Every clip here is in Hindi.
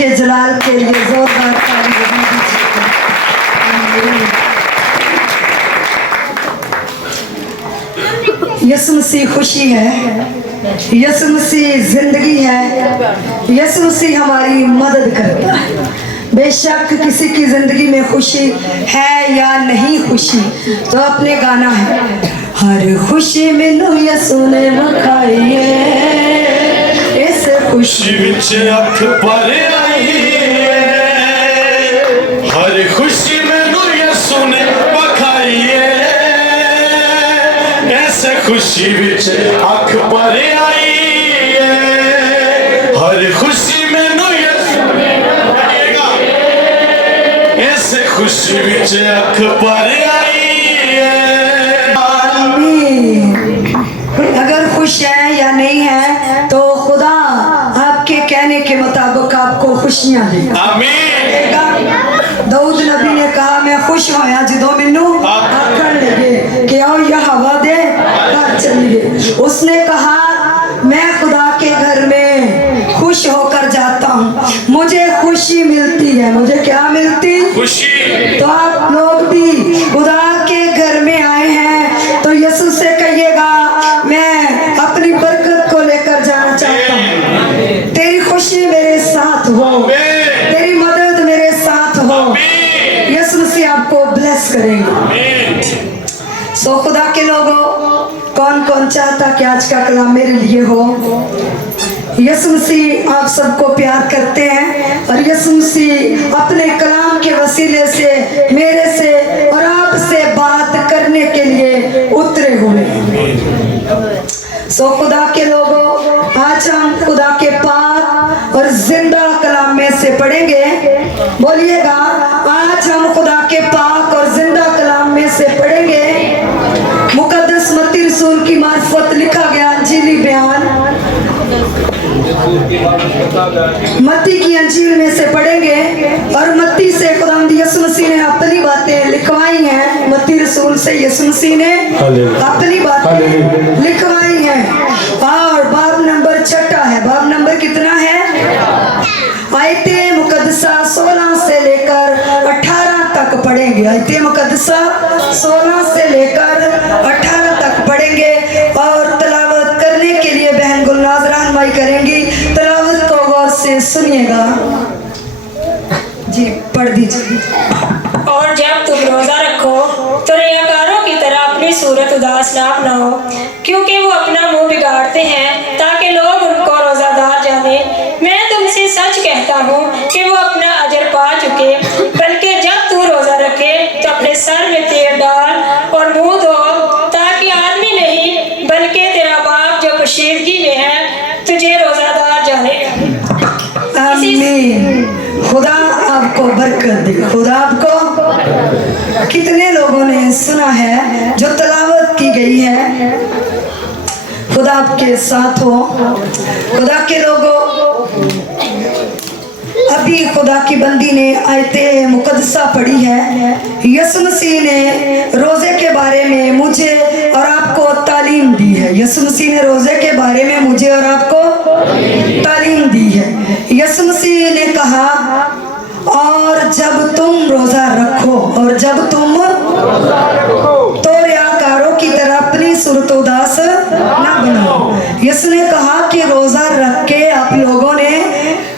के जलाल के लिए जोरदार ताली बजा दीजिए। यीशु मसीह खुशी है, यीशु मसीह जिंदगी है, यीशु मसीह हमारी मदद करता है। बेशक किसी की जिंदगी में खुशी है या नहीं खुशी, तो अपने गाना है हर खुशी मैनू यीशु ने विखाई है, इस खुशी विच अख भर आई है, हर खुशी मैनू यीशु ने विखाई है, इस खुशी विच अख भर आई है, हर खुशी मैनू यीशु ने विखाई है, इस खुशी विच अख भर आई है। अगर खुश है या नहीं है तो खुदा आपके कहने के मुताबिक आपको खुशियां देगा। आमीन। दाऊद नबी ने कहा मैं खुश होया जो मैनू आखन लगे कि आओ यह हवा दे घर चलिए। उसने कहा मैं खुदा के घर में खुश होकर जाता हूँ, मुझे खुशी मिलती है। मुझे क्या मिलती? खुशी। तो आप लोग भी खुदा के घर में आए हैं तो यीशु से कहिएगा मैं अपनी बरकत को लेकर जाना चाहता हूँ, तेरी खुशी मेरे साथ हो, तेरी मदद मेरे साथ हो। यीशु मसीह आपको ब्लेस करेंगे। सो खुदा के लोगों, कौन कौन चाहता कि आज का कलाम मेरे लिए हो? यीशु मसीह आप सबको प्यार करते हैं और यीशु मसीह अपने कलाम के वसीले से मेरे से और आप से बात करने के लिए उतरे हुए। सो खुदा के लोगों, आज हम खुदा के पाक और जिंदा कलाम में से पढ़ेंगे। बोलिएगा, आज हम खुदा के पाक और जिंदा कलाम में से पढ़ेंगे। मुकद्दस मत्ती रसूल की मार्फत लिखा गया अंजीली बयान, मत्ती की अंजील में से पढ़ेंगे और मत्ती से खुदावंद यीशु मसीह ने अपनी बातें लिखवाई हैं। मत्ती रसूल से यीशु मसीह ने अपनी बातें लिखवाई हैं। और बाब नंबर 6 है। बाब नंबर कितना है? आयते मुकद्दसा 16 से लेकर 18 तक पढ़ेंगे। आयते मुकद्दसा 16 से लेकर 18 तक पढ़ेंगे और तलावत करने के लिए बहन गुलनाज रहनुमाई करेंगी। तलावत को गौर से सुनिएगा। जी पढ़ दीजिए। और जब तुम रोजा रखो तो रियाकारों की तरह अपनी सूरत उदास ना बनाओ, क्योंकि वो अपना मुंह बिगाड़ते हैं ताकि लोग उनको रोजादार जाने। मैं तुमसे सच कहता हूँ कि वो अपना अजर पा चुके। बल्कि जब तू रोजा रखे तो अपने सर में तेल डाल और मुंह धो, ताकि आदमी नहीं बल्कि तेरा बाप जो पोशीदगी में है तुझे रोजादार जाने। आमीन। खुदा आपको बरकत दे। खुदा आपको, कितने लोगों ने सुना है जो तलावत की गई है? खुदा आपके साथ हो। खुदा के लोगों, अभी खुदा की बंदी ने आयते मुकद्दसा पढ़ी है। यीशु मसीह ने रोजे के बारे में मुझे और आपको तालीम दी है। यीशु मसीह ने रोजे के बारे में मुझे और आपको तालीम दी है। यीशु मसीह ने कहा और जब तुम रोजा रखो, और जब तुम तो रियाकारों की तरह अपनी सूरत उदास ना बनाओ। यीशु ने कहा कि रोजा रख के आप लोगों ने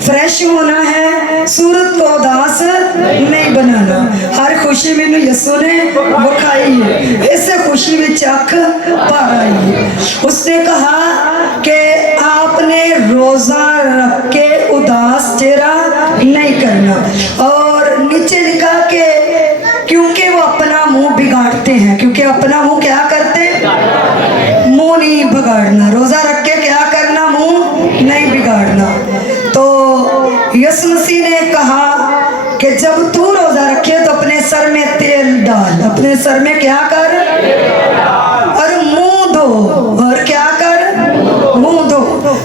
फ्रेश होना है, सूरत को उदास नहीं बनाना। हर खुशी में यीशु ने विखाई है, इसे खुशी में अख भर आई है। उसने कहा कि आपने रोजा रख के उदास चेहरा नहीं करना। और नीचे लिखा कि क्योंकि वो अपना मुंह बिगाड़ते हैं। क्योंकि अपना मुंह क्या करते? मुंह नहीं बिगाड़ना। रोजा रख के क्या करना? मुंह नहीं बिगाड़ना। तो यीशु मसीह ने कहा कि जब तू रोजा रखे तो अपने सर में तेल डाल। अपने सर में क्या कर? और मुंह धो। और क्या कर? मुंह धो।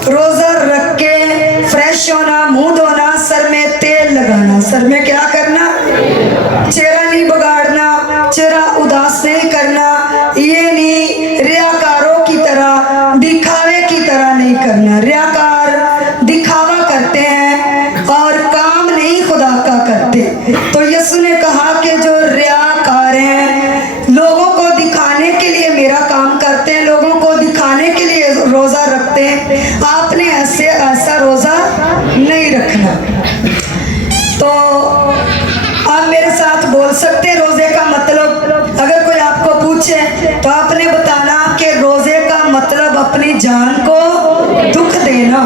रोजा रख के फ्रेश होना, मुंह धोना, सर में तेल लगाना। सर में क्या करना? चेहरा नहीं बिगाड़ना, चेहरा उदास नहीं करना। ये नहीं रियाकारों की तरह, दिखावे की तरह नहीं करना। रियाकार दिखावा करते हैं और काम तो आप मेरे साथ बोल सकते हैं रोजे का मतलब। अगर कोई आपको पूछे तो आपने बताना कि रोजे का मतलब अपनी जान को दुख देना।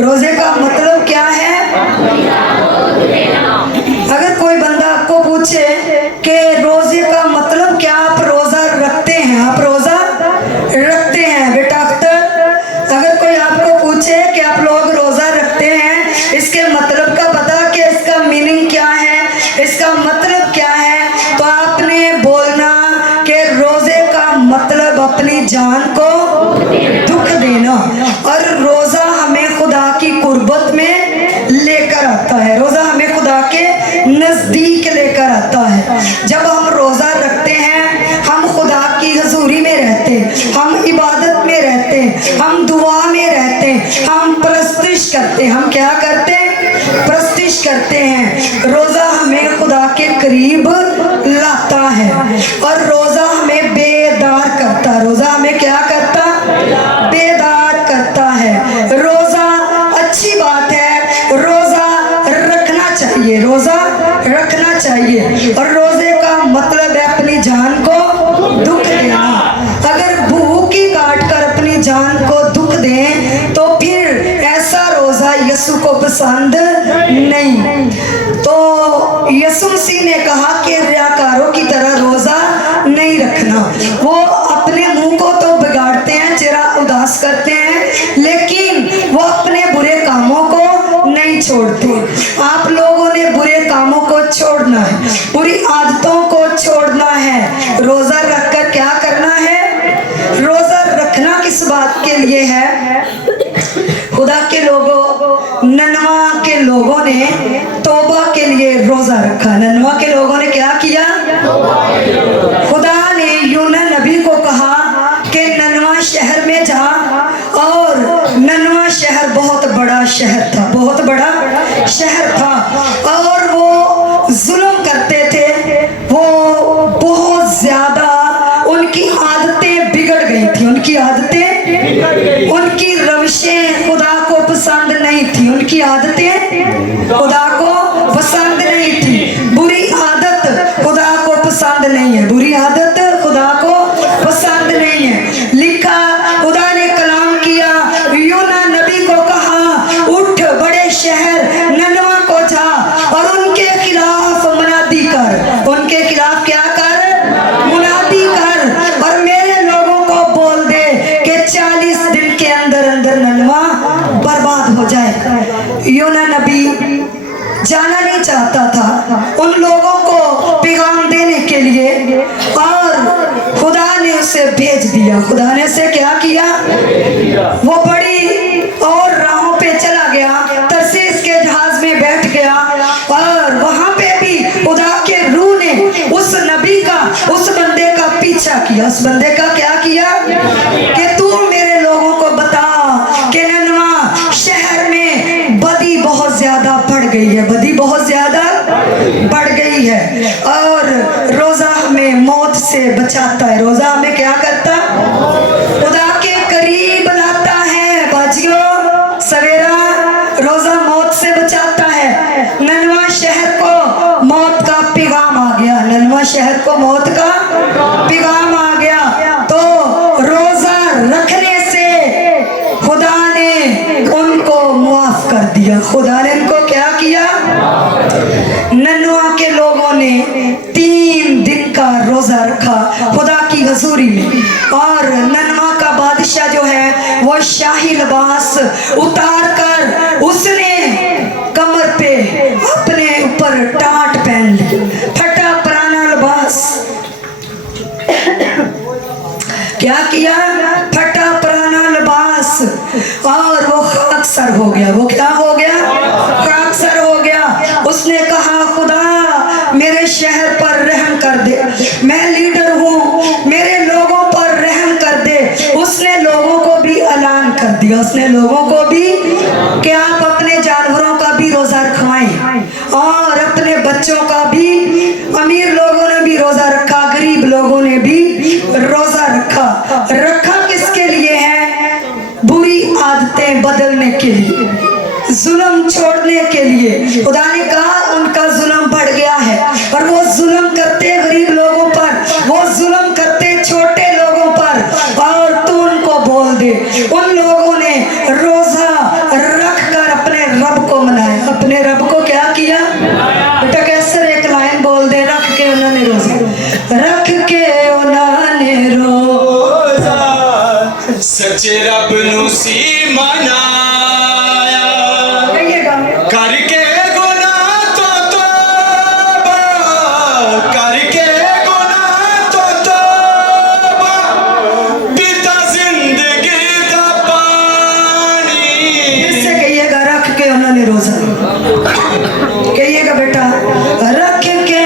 रोजे का मतलब क्या है? अगर कोई बंदा आपको पूछे कि रोजे का मतलब क्या, आप रोजा रखते हैं, आप रोजा रखते हैं बेटा अख्तर, अगर कोई आपको पूछे कि आप लोग रोजा रखते हैं, इसके मतलब का पता कि इसका मीनिंग क्या है, इसका मतलब क्या है, तो आपने बोलना कि रोजे का मतलब अपनी जान को दुख देना। और रोजा हमें खुदा की कुर्बत में लेकर आता है, रोजा हमें खुदा के नजदीक लेकर आता है। जब हम रोजा रखते हैं हम खुदा की हजूरी में रहते, हम इबादत में रहते, हम दुआ में रहते, हम प्रस्तिश करते, हम क्या करते? प्रस्तिश करते हैं। रोजा हमें खुदा के करीब लाता है और रोजा हमें बेदार करता है। रोजा हमें क्या करता? बेदार करता है। रोजा अच्छी बात है, रोजा रखना चाहिए, रोजा रखना चाहिए। और रोजे का मतलब है अपनी जान को दुख देना। अगर भूख ही काट कर अपनी जान को दुख दें तो फिर ऐसा रोजा यीशु को पसंद नहीं। तो यीशु मसीह ने कहा कि रियाकारों की तरह रोजा नहीं रखना। वो अपने मुंह को तो बिगाड़ते हैं, चेहरा उदास करते हैं, लेकिन वो अपने बुरे कामों को नहीं छोड़ते। आप लोगों ने बुरे कामों को छोड़ना है, बुरी आदतों को छोड़ना है। रोजा रखकर क्या करना है? रोजा रखना किस बात के लिए है? खुदा के लोगों, ननवा के लोगों ने तौबा के लिए रोजा रखा। ननवा के लोगों ने क्या किया? खुदा ने यूना नबी को कहा कि ननवा शहर में जा, और ननवा शहर बहुत बड़ा शहर था, बहुत बड़ा शहर था, और वो जुल्म करते थे, वो बहुत ज्यादा, उनकी आदतें बिगड़ गई थी, उनकी आदतें, उनकी रविशें खुदा को पसंद नहीं थी, उनकी आदतें खुदा को पसंद नहीं थी। बुरी आदत खुदा को पसंद नहीं है, बुरी आदत खुदा को पसंद नहीं है। लिखा, खुदा ने कलाम किया, यूना नबी को कहा उठ बड़े शहर ननवा को जा और उनके खिलाफ मुनादी कर, उनके खिलाफ क्या कर? मुनादी कर, और मेरे लोगों को बोल दे कि 40 दिन के अंदर अंदर ननवा बर्बाद हो जाए। यूना नबी जाना नहीं चाहता था उन लोगों को पैगाम देने के लिए, और खुदा ने उसे भेज दिया। खुदा ने उसे क्या किया? वो बड़ी और राहों पे चला गया, तरसीस के जहाज में बैठ गया, और वहां पे भी खुदा के रूह ने उस नबी का, उस बंदे का पीछा किया। उस बंदे का क्या किया? कि तू मेरे लोगों को बता कि ननवा शहर में बदी बहुत ज्यादा बढ़ गई है, बदी बहुत ज्यादा बढ़ गई है, और रोजा हमें मौत से बचाता है। रोजा हमें क्या करता? खुदा के करीब लाता है। बाजियों, सवेरा रोजा मौत से बचाता है। ननवा शहर को मौत का पैगाम आ गया, ननवा शहर को मौत का पैगाम आ गया। तो रोजा रखने से खुदा ने उनको मुआफ कर दिया। खुदा ने उनको क्या किया? ननवा के लोगों ने 3 दिन का रोजा रखा खुदा की हजूरी में, और ननवा का बादशाह जो है वो शाही लिबास उतार कर उसने कमर पे अपने ऊपर टाट पहन ली, फटा पुराना लिबास। क्या किया? फटा पुराना लिबास, और वो खाकसर हो गया। वो क्या हो गया? खाकसर हो गया। उसने कहा खुदा मेरे शहर पर रहम कर दे, मैं लीडर हूँ, मेरे लोगों पर रहम कर दे। उसने लोगों को भी ऐलान कर दिया, उसने लोगों को भी कि आप अपने जानवरों का भी रोजा रखवाएं, और अपने बच्चों का भी। अमीर लोगों ने भी रोजा रखा, गरीब लोगों ने भी रोजा रखा। रखा किसके लिए है? बुरी आदतें बदलने के लिए, जुल्म छोड़ने के लिए। खुदा ने कहा उनका जुल्म बढ़ गया है और वो जुल्म करते गरीब लोगों पर, वो जुल्म करते छोटे लोगों पर, और तू उनको बोल दे। उन लोगों ने रोजा रख कर अपने रब को मनाया। अपने रब को क्या किया बेटा? कैसे एक लाइन बोल दे, रख के उन्होंने रोजा, रख के उन्होंने रोजा, सच्चे रब नू सी मनाया, करके गुनाह तो तौबा, करके गुनाह तो तौबा, पीता जिंदगी दा पानी। इससे कहिएगा रख के उन्होंने रोजा, कहिएगा बेटा रख के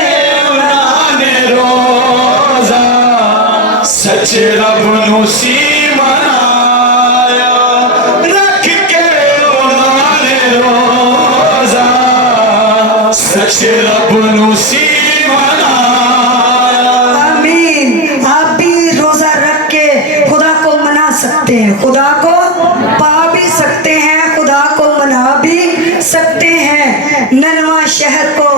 उन्होंने रोजा, सच्चे रब नू सी मनाया, रख के उन्होंने रोजा, सच्चे रब नू सी मनाया। आमीन। आप भी रोजा रख के खुदा को मना सकते हैं, खुदा को पा भी सकते हैं, खुदा को मना भी सकते हैं। ननवा शहर को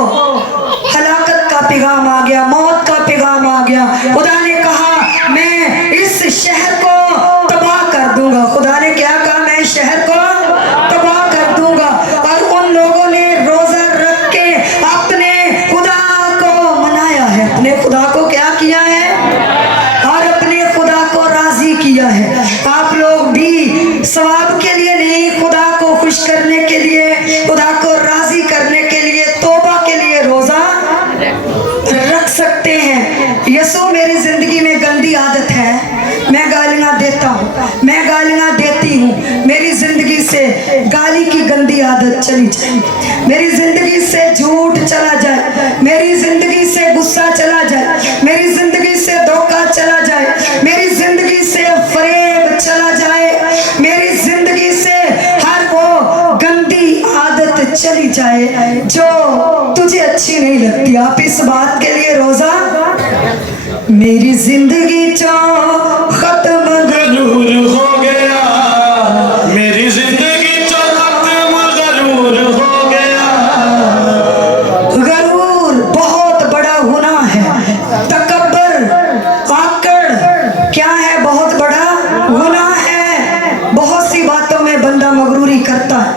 हलाकत का पैगाम आ गया, मौत का पैगाम आ गया। खुदा ने कहा मैं इस शहर को तबाह कर दूंगा। खुदा ने क्या कहा? मैं इस शहर को तबाह कर दूंगा। और उन लोगों ने रोजा रख के अपने खुदा को मनाया है, अपने खुदा को क्या किया है? और अपने खुदा को राजी किया है। आप लोग भी सवाब के लिए नहीं, खुदा को खुश करने के लिए, खुदा को राजी करने के लिए, तौबा के लिए रोजा रख सकते हैं। यसु मेरी जिंदगी में गंदी आदत है, मैं गालियां देता हूँ, मैं गालियां देती हूँ। मेरी जिंदगी से गाली की गंदी आदत चली जाए, मेरी जिंदगी से झूठ चला जाए, मेरी जिंदगी से गुस्सा चला जाए, मेरी जिंदगी से धोखा चला जाए, मेरी जिंदगी से फरेब चला जाए, मेरी जिंदगी से हर वो गंदी आदत चली जाए जो तुझे अच्छी नहीं लगती। आप इस बात के लिए रोजा, मेरी जिंदगी चो खत्म गरूर हो गया, मेरी जिंदगी चो खत्म गरूर हो गया। गरूर बहुत बड़ा गुनाह है, तकब्बर आकड़ क्या है? बहुत बड़ा गुनाह है। बहुत सी बातों में बंदा मगरूरी करता है,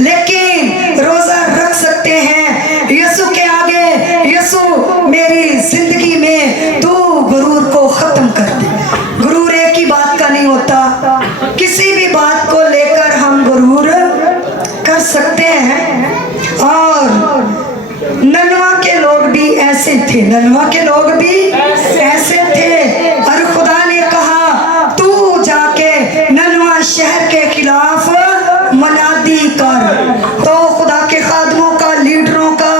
लेकिन रोजा रख सकते हैं यसु के आगे। यसु मेरी जिंदगी में तू गुरूर को खत्म कर दे। गुरूर एक ही बात का नहीं होता, किसी भी बात को लेकर हम गुरूर कर सकते हैं। और ननवा के लोग भी ऐसे थे, ननवा के लोग भी ऐसे थे। और खुदा ने कहा तू जाके ननवा शहर के खिलाफ मनादी कर। तो खुदा के खादमों का, लीडरों का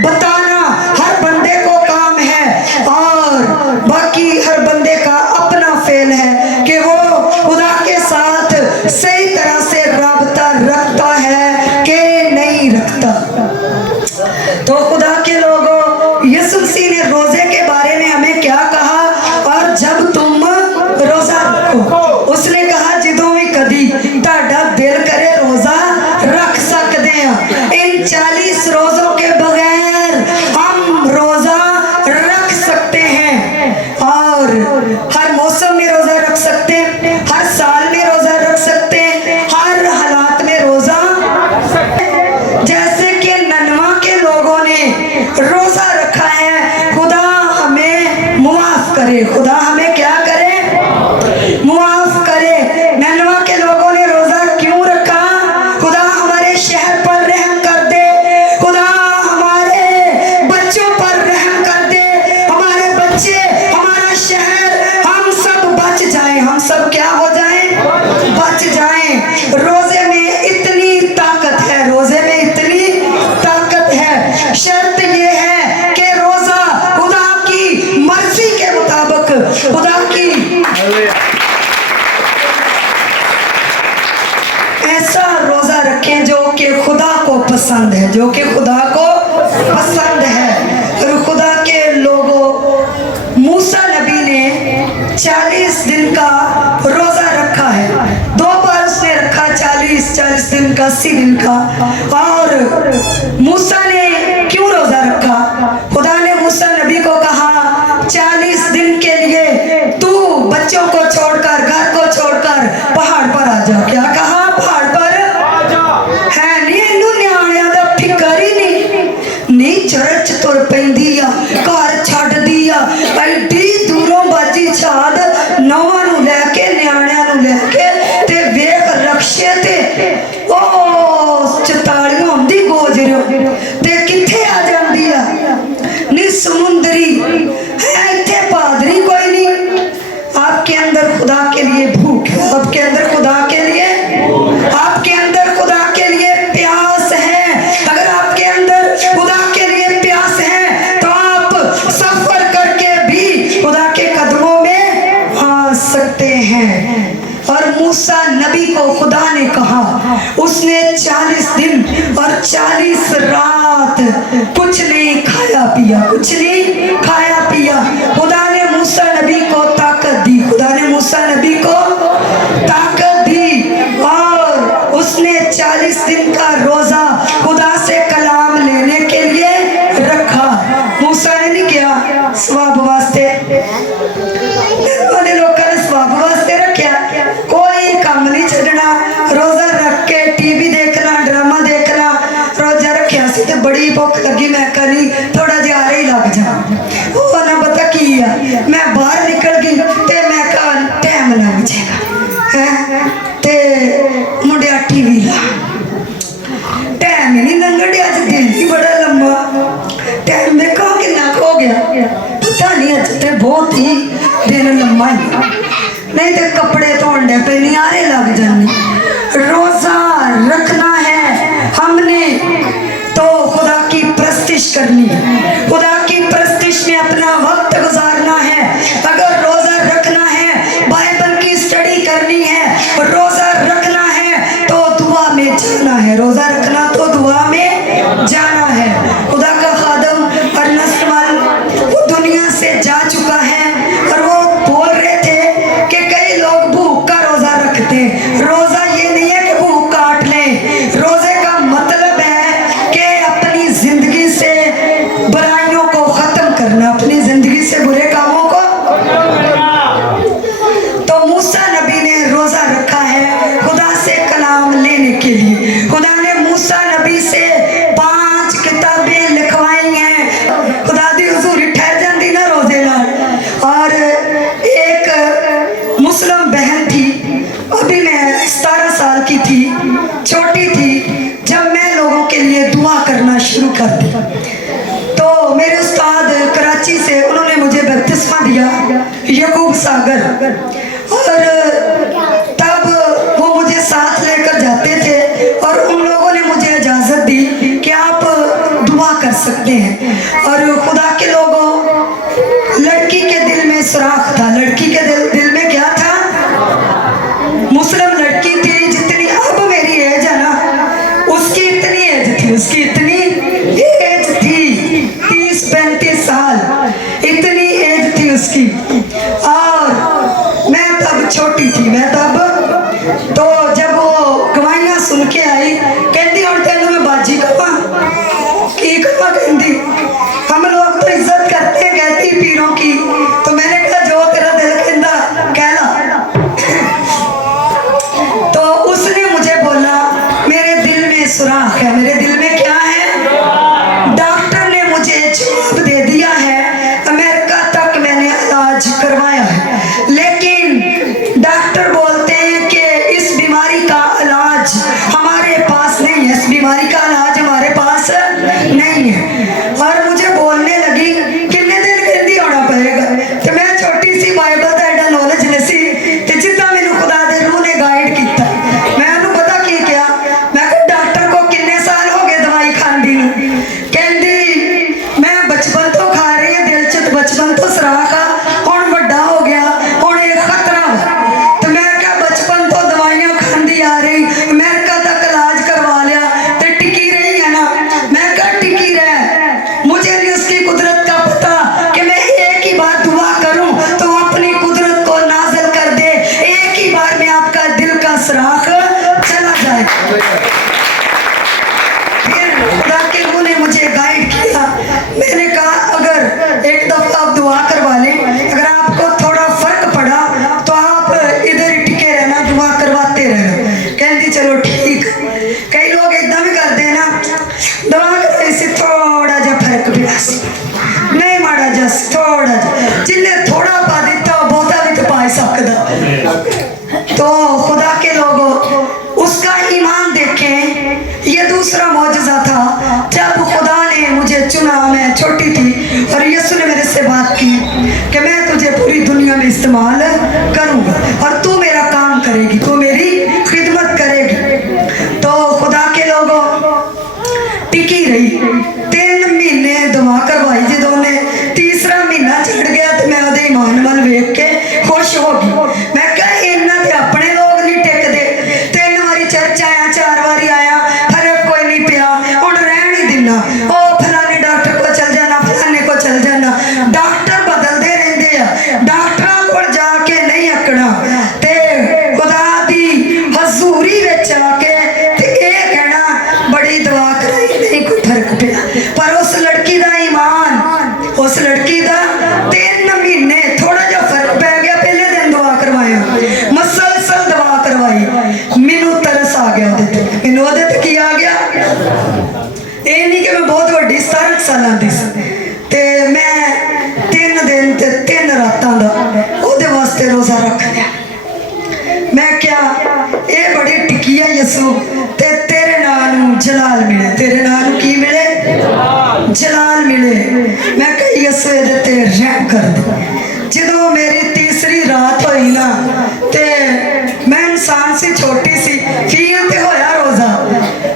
बताना हर बंदे को काम है, और बाकी हर बंदे का अपना फेल है कि वो खुदा के साथ सही तरह से राबता रखता है कि नहीं रखता। तो खुदा के लोगों, यीशु मसीह ने रोजे के बारे में हमें क्या कहा? और जब तुम रोजा रखो, उसने कहा जिदों भी कदी ताड़ा दिल करे रोजा रख सकते हैं। इन 40 रोजों के बगैर हम रोजा रख सकते हैं, और हर मौसम में रोजा रख सकते हैं, हर साल में रोजा रख सकते हैं, हर हालात में रोजा रख सकते हैं। जैसे कि ननवा के लोगों ने रोजा रखा है। खुदा हमें मुआफ करे, खुदा हमें क्या करे? मुआफ करे। ननवा के लोगों ने रोजा क्यों रखा? खुदा हमारे शहर पर रहम कर दे, खुदा हमारे बच्चों पर रहम कर दे, हमारे बच्चे, हमारा शहर, हम सब बच जाएं। हम सब क्या हो जाएं? बच जाएं। रोजे में इतनी ताकत है, रोजे में इतनी ताकत है। शर्त ये है कि रोजा खुदा की मर्जी के मुताबिक, खुदा की ऐसा रोजा रखें जो कि खुदा को पसंद है, जो कि खुदा को पसंद है। और खुदा के लोगों, मूसा नबी ने 40 दिन का रोजा रखा है। 2 बार उसने रखा 40 दिन 81 दिन का। और मूसा ने क्यों रोजा रखा? खुदा ने मूसा नबी को कहा 40 दिन के लिए तू बच्चों को छोड़कर, घर को छोड़कर पहाड़ पर आ जा। क्या कहा? पहाड़ पर है नहीं, इनू न्याणिया दा फिकर ही नहीं चर्च तुर पैंदी आ, घर छड्ड दी आ, एडी दूरों बाजी छाद नौवां नू लैके न्याणिया नू लैके ते वेख रक्शे ते ओ 44 आंदी गोजर ते किथे आ जांदी आ नी समुंदरी है, इत्थे पादरी कोई नहीं। आपके अंदर खुदा के लिए भूख है, आपके अंदर खुदा के लिए, आपके अंदर खुदा के लिए प्यास है। अगर आपके अंदर खुदा के लिए प्यास है तो आप सफर करके भी खुदा के कदमों में आ सकते हैं। और मूसा नबी को खुदा ने कहा, उसने 40 दिन और 40 रात कुछ नहीं खाया पिया, कुछ नहीं खाया पिया। खुदा ने मूसा नबी को ताकत दी, खुदा ने मूसा नबी को ताकत दी और उसने 40 दिन का रोजा खुदा से कलाम लेने के लिए रखा। मूसा ने नहीं किया स्वाब वास्ते, वाले लोग ने स्वाब वास्ते रखा, कोई काम नहीं छड़ना। रोजा रख के टीवी देखना, ड्रामा देखना। रोजा रखा सी ते बड़ी भुख लगी, मैं करी थोड़ा जिहा ही लग जा। वो ना पता की है, मैं बाहर निकल गई ते मैं कहा टाइम लग जाएगा है ते मुंडिया टीवी ला, टाइम ही नहीं लंघ दिया, अज दिन ही बड़ा लंबा। टाइम में कहो कितना हो गया पता नहीं, अज ते बहुत ही दिन लंबा ही, नहीं तो कपड़े धोने पे नियारे लग जाने। रोजा रखना है हमने तो खुदा की प्रस्तिश करनी है, खुदा की प्रस्तिश में अपना वक्त गुजारना है। अगर रोजा रखना है, बाइबल की स्टडी करनी है, रोजा रखना है तो दुआ में जाना है, रोजा रखना तो दुआ में जाना है। खुदा का खादम और नस्ल वो दुनिया से जा चुका है और वो बोल रहे थे कि कई लोग भूख का रोजा रखते हैं। रोजा ये नहीं है कि भूख काट लें, रोजे का मतलब है कि अपनी जिंदगी से बुराइयों को खत्म करना, अपनी जिंदगी से बुरे कामों को। तो मूसा नबी ने रोजा रखा है खुदा से कलाम लेने के लिए। खुदा ने मूसा नबी से 5 किताबें लिखवाई हैं। खुदा दी हुजूरी ठहर जाती ना रोजे नाल। और एक मुस्लिम बहन थी, अभी मैं 17 साल की थी, छोटी थी, जब मैं लोगों के लिए दुआ करना शुरू कर दी तो मेरे उस्ताद कराची से उन्होंने मुझे बपतिस्मा दिया, यकूब सागर। और तब वो मुझे साथ लेकर जाते थे और उन लोगों ने मुझे इजाजत दी कि आप दुआ कर सकते हैं। और खुदा के लोगों, लड़की के दिल में सुराख था, लड़की के दिल में क्या था? मुस्लिम लड़की थी, जितनी अब मेरी एज है ना, उसकी इतनी एज थी, उसकी इतनी एज थी, 30-35 साल इतनी एज थी उसकी। और मैं तब छोटी थी, मैं तब तो जब वो गवाइयां सुन के आई, कहती और तेनों में बाजी कमा की कमा, कहती हम लोग तो इज्जत करते हैं कहती पीरों की। तो मैंने कहा जो तेरा दिल कहता कहला। तो उसने मुझे बोला मेरे दिल में सुराख है, मेरे दिल में क्या है? डॉक्टर ने मुझे जवाब दे दिया है, अमेरिका तक मैंने इलाज करवाया है, लेकिन डॉक्टर बोलते हैं कि इस बीमारी का इलाज हमारे पास नहीं है, इस बीमारी का इलाज हमारे पास नहीं है। और मुझे बोलने लगी कितने दिन कहती होना पड़ेगा। तो मैं छोटी सी बाइबल का एडा नॉलेज नहीं सी, तो जितना मैंने खुदा दे रूह ने गाइड किया, मैं उन्हें पता की क्या, मैं डॉक्टर को कितने साल हो गए दवाई खांदी नूं, कहती मैं बचपन तो खा रही है, दिल च बचपन तो सराख आ, हुण वड्डा हो गया, हुण एक खतरा वा। तो मैं क्या बचपन तो दवाइयां खांदी आ रही, अमेरिका तक इलाज करवा लिया, तो टिकी रही है ना। मैं क्या टिकी रह, थोड़ा जा फर्क पिया सी, नहीं माड़ा जा थोड़ा जा, जिन्हें थोड़ा पा दिता बहुता भी तो पा ही सकता। तो खुदा के लोगों, उसका ईमान देखें, ये दूसरा मौजज़ा था जब खुदा ने मुझे चुना। मैं छोटी थी और यीशु ने मेरे से बात की कि मैं तुझे पूरी दुनिया में इस्तेमाल करूंगा और तू मेरा काम करेगी, तू मेरी खिदमत करेगी। तो खुदा के लोगों, टिकी रही 3 महीने दवा करवाई, जो ने तीसरा महीना चढ़ गया तो मैं ਉਹਦੇ ईमान वाल वेख के खुश हो गई। मैं कहा इन्ना ते अपने लोग नहीं टिकते, 3 वारी चर्च आया, 4 वारी आया, फर्क कोई नहीं पिया, हुण रहन ही दिना, ओ फलाने डॉक्टर को चल जाना, फलाने को चल जाना। डॉक्टर बदलते रहंदे आ, डॉक्टरां कोल जाके नहीं अकना ते खुदा दी हजूरी विच आके ते ये कहना बड़ी दवा कराई, नहीं कोई फर्क पिया। पर उस लड़की दा ईमान, उस लड़की दा 3 महीने थोड़ा जा फर्क पै गया। पहले दिन दवा करवाया, मसलसल दवा करवाई, मैनू तरस आ गया ਉਹਦੇ ਤੇ। मैनू ਉਹਦੇ ਤੇ ਕੀ आ गया, ਇਹ नहीं कि मैं बहुत ਵੱਡੀ 17 ਸਾਲਾਂ ਦੀ ਸੀ ਤੇ मैं 3 दिन ਤੇ 3 ਰਾਤਾਂ ਦਾ ਉਹਦੇ ਵਾਸਤੇ ਰੋਜ਼ਾ ਰੱਖ ਲਿਆ। मैं क्या ये बड़ी टिकी है यसू, ते तेरे नाम नू जलाल मिले, तेरे नाम नू की मिले, जलाल मिले। मैं कही यसू ये ते रहम कर दे। जो मेरी तीसरी रात हुई ना, ते मैं इंसान से छोटी सी फील ते होया रोजा,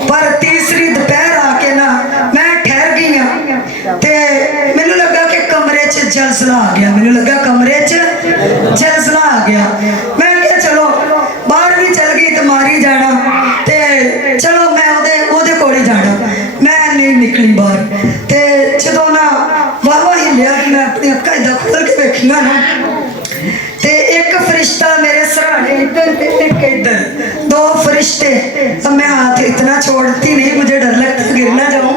पर तीसरी दोपहर आके ना मैं ठहर गई हाँ ते मैनू लगा कि कमरे च जलसला आ गया, मैनू लगा कमरे च जलसला आ गया। मैं क्या चलो बाहर भी चल गई तो मारी जाना, ते चलो मैं ओदे कोल ही जाना, मैं नहीं निकली बाहर। ते जो ना वाहवा हिलिया कि मैं अपनी अक्खां इदां खोल के वेखियां ना, ते एक फरिश्ता मेरे सराहने इधर ते एक इधर, 2 फरिश्ते। अब मैं हाथ इतना छोड़ती नहीं, मुझे डर लगता गिर ना जाऊं।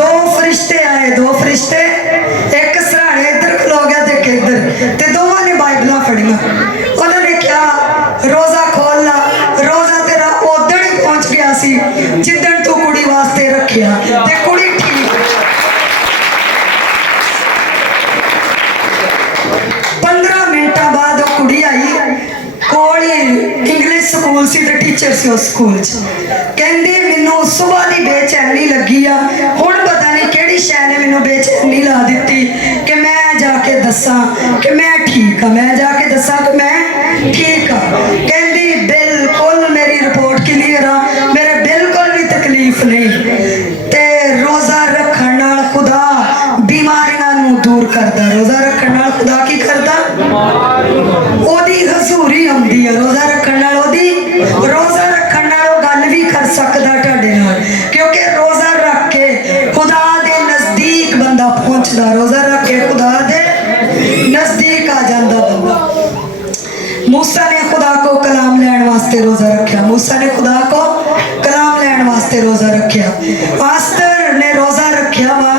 2 फरिश्ते आए, 2 फरिश्ते, एक सराहने इधर खलो गया ते एक इधर, ते दोवां ने बाइबलां फड़ियां। उन्होंने क्या रोजा खोल ला, रोजा तेरा उदण ही पहुंच गया सी जिदण तू कुड़ी वास्ते रखिया, ते कुड़ी ठीक। 15 मिनटा बाद वो कुड़ी आई, कोल ही इंग्लिश स्कूल सी ते टीचर सी उस स्कूल च। कहंदी मैनू सुबह दी बेचैनी लगी आ, हुण पता नहीं किहड़ी शै ने मैनू बेचैनी ला दित्ती कि मैं जाके दसां कि मैं ठीक हाँ, मैं जाके दसां कि मैं ठीक हाँ। कहंदी बिल्कुल मेरी रिपोर्ट क्लियर आ, मेरे बिल्कुल भी तकलीफ नहीं, ते रोजा रखण नाल खुदा बीमारियां नू दूर करदा। रोजा रखण नाल खुदा की करदा, ओदी हजूरी आउंदी है। रोजा रखण नाल ओदी, रोजा रखण नाल ओ गल भी कर सकदा तुहाडे नाल, क्योंकि रोजा रख के खुदा दे नजदीक बंदा पहुंचदा, रोजा रख के खुदा दे नजदीक आ जांदा बंदा। मूसा ने खुदा को कलाम लैण वास्ते रोजा रखा, मूसा ने खुदा को कलाम लैण वास्ते रोजा रखा। आस्तर ने रोजा रखा वा,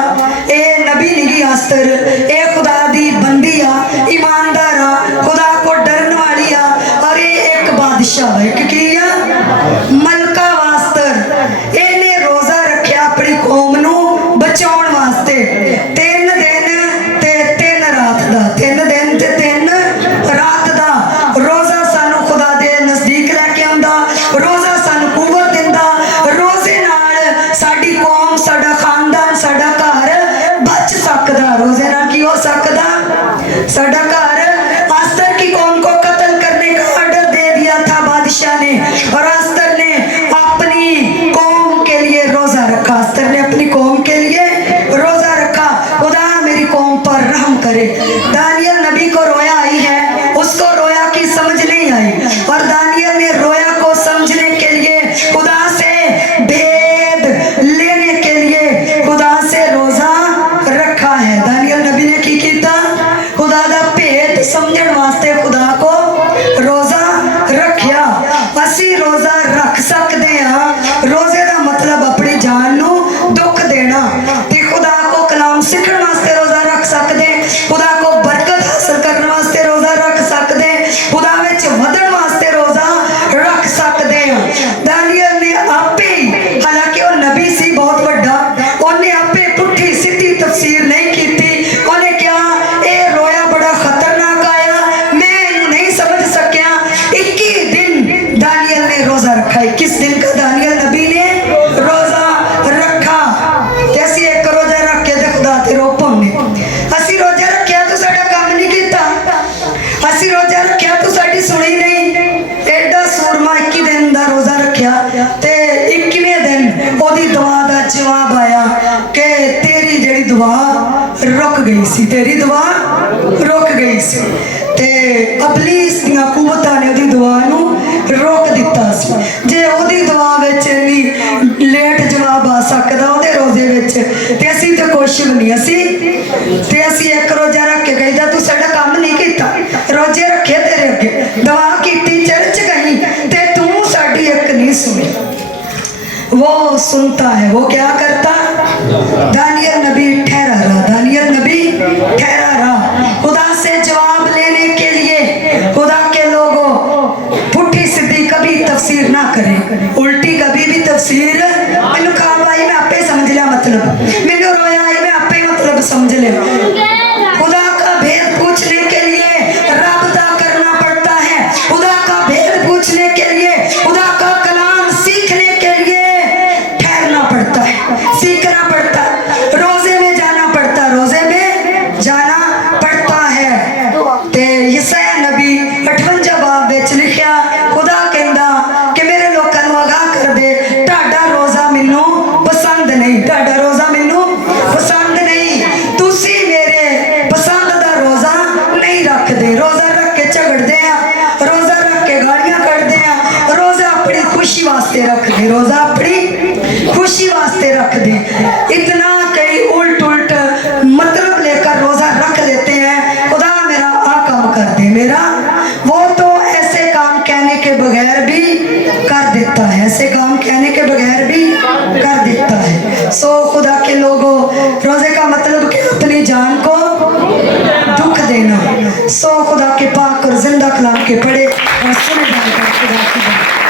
ए नबी निगी आस्तर, ए खुदा दी बंदी आ, ईमानदार आ, खुदा को डरन वाली आ, और ये एक बादशाह वा, एक की आ, मलका वास्तर। इन्हें रोजा रखा अपनी कौम नू बचाउण वास्ते। 3 दिन ते 3 रात दा, 3 दिन ते 3 रात दा रोजा सानू खुदा दे नजदीक लैके आंदा, रोजा सानू कुव्वत दिंदा। रोजे नाल साडी कौम, साडा खानदान, साडा घर बच सकदा। रोजे नाल की हो सकदा, साडा घर। आस्तर की कौम को कत्ल करने का ऑर्डर दे दिया था बादशाह ने, और आस्तर ने अपनी कौम के लिए रोजा रखा, आस्तर ने अपनी कौम के लिए रोजा रखा। खुदा मेरी कौम पर रहम करे। दानियल नबी को रोया आई है, उसको रोया की समझ नहीं आई, और दानियल ने रोया को समझने के लिए, खुदा से भेद लेने के लिए खुदा से रोजा रखा है। दानियल नबी ने की कीता, खुदा दा भेद समझण वास्ते खुदा को रोजा रखिया। असी रोजा रख सकते हैं, रोजे का मतलब अपनी जान नू दुख देना, ते खुदा को कलाम सीखण वास्ते रोजा रख सकते, खुदा को बरकत हासिल करने वास्ते रोजा रख सकते, खुदा विच वधण वास्ते रोजा रख सकते हैं। दानियल ने आपे, हालांकि वह नबी सी बहुत बड़ा, उन्हें आपे पुट्ठी दुआ रुक गई सी, तेरी दुआ रुक गई सी। ते अबलीस दियां कुवतां ने ओदी दुआ नू रोक दिता सी। जे ओदी दुआ विच नहीं लेट जवाब आ सकदा ओदे रोजे विच, ते असीं ते कुछ भी नहीं, असीं एक रोजा रख के गई तू साडा काम नहीं कीता, रोजे रखे तेरे अगे, दुआ कीती, चर्च गई, ते तू साडी एक नहीं सुनी। वो सुनता है, वो क्या करता? दानियल नबी ठहरा रहा, दानियल नबी ठहरा रहा। खुदा से जवाब लेने के लिए खुदा के लोगों पुठी सीधी कभी तफसीर ना करें, उल्टी कभी भी तफसीर। मैनू खाब आई मैं आपे समझ लिया मतलब, मैनू रोया आई मैं आपे मतलब समझ लिया। खुदा का भेद पूछने के लिए राबता करना पड़ता है, खुदा का भेद पूछने के लिए, खुदा का कलाम सीखने के लिए ठहरना पड़ता है, सीखना पड़ता है, रोजे में जाना पड़ता, रोजे में जाना पड़ता है। ते यशायाह नबी 58 बाब विच लिखिया, खुदा कहंदा कि मेरे लोकां नूं आगाह कर दे, तुहाडा रोजा मैनू पसंद नहीं, तुहाडा रोजा मैनू पसंद नहीं, तुसी मेरे पसंद दा रोजा नहीं रखदे। रोजा रख के झगड़दे आ, रोजा रख के गालियां कढ़दे आ, रोजा अपनी खुशी वास्ते रखदे, रोजा अपनी खुशी वास्ते रखदे। इतना कई उल्ट उल्ट मतलब लेकर रोजा रख लेते हैं, खुदा मेरा आ काम कर दे मेरा, वो तो ऐसे काम कहने के बगैर भी कर देता है, ऐसे काम कहने के बगैर भी कर देता है। सो खुदा के लोगों, रोजे का मतलब कि अपनी जान को दुख देना। सो खुदा के पाक और जिंदा कलाम के पढ़े और सुने जाने का खुदा की बात।